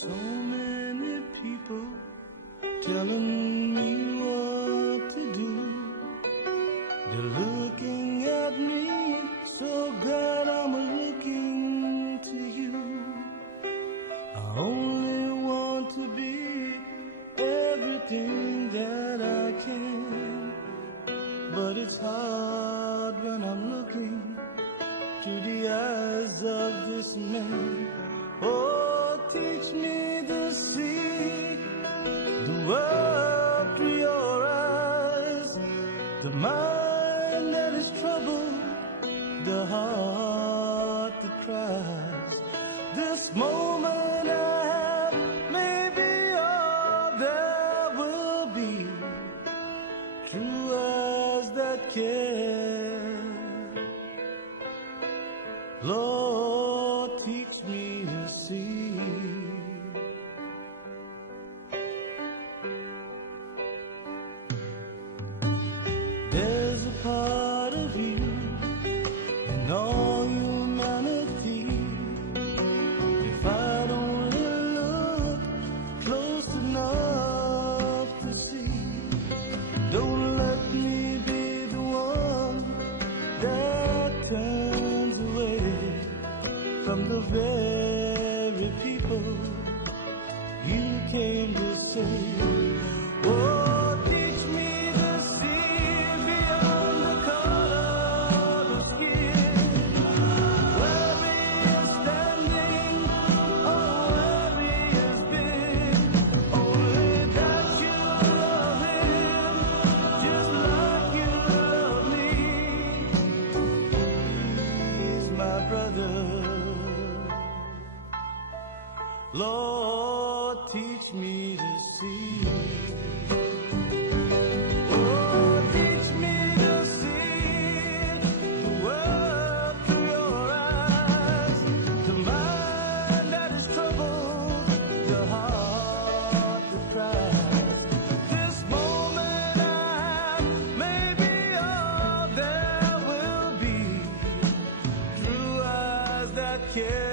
So many people telling me what to do. They're looking at me, so God, I'm looking to you. I only want to be everything that I can, but it's hard when I'm looking through the eyes of this man. Oh, teach me to see the world through your eyes, the mind that is troubled, the heart that cries. This moment I have may be all there will be, true eyes that care. Lord, teach me to see. There's a part of you in all humanity. If I'd only look close enough to see, don't let me be the one that turns away from the very people you came to save. Oh, teach me to see beyond the color of skin, where he is standing or where he has been. Only that you love him just like you love me. He's my brother. Lord, teach me to see. Oh, teach me to see the world through your eyes, the mind that is troubled, the heart that cries. This moment I have may be all there will be, true eyes that care.